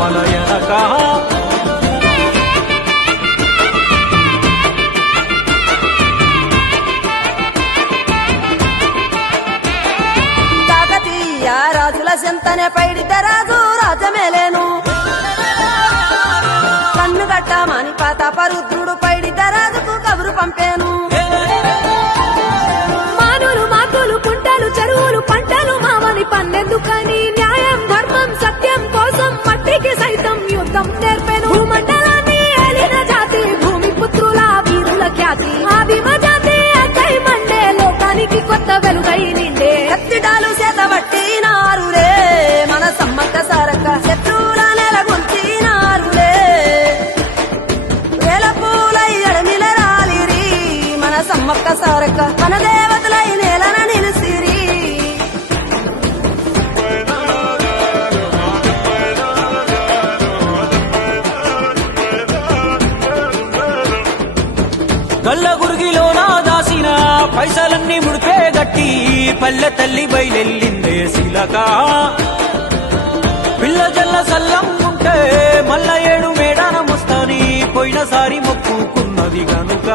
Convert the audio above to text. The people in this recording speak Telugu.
మలయనక రాజుల చెంతనే పైడిత రాజు రాజమేలేను కన్ను గట్టమని ప్రతాపరుద్రుడు పైడిత రాజుకు కబురు పంపేను మానులు మాకులు కుంటలు చెరువులు పంటలు మామని పన్నెందుకని న్యాయం ధర్మం సత్యం కోసం మట్టికి సైతం యుద్ధం నేర్పెను భూమండలాన్ని ఏలిన జాతి భూమి పుత్రుల వీరుల ఖ్యాతి ఆ భీమ జాతి అక్కై మండే లోకానికి కొత్త వెలుగై నిండే కత్తిడాలు చేతబట్టినారులే మన సమ్మక్క సారక్క శత్రువుల నెలగొల్చినారులే వేల పూలై అడమిల రాలిరి మన సమ్మక్క సారక్క మన దేవతలై నేలన నిలిసిరి గల్ల గురిగిలోనా దాసిన పైసలన్నీ ముడిపే గట్టి పల్లె తల్లి బయలెల్లిందే శిలక పిల్ల జల్ల సల్లం ఉంటే మల్ల 7 మేడాన ముస్తాని పోయినసారి మొక్కుకున్నది గనుక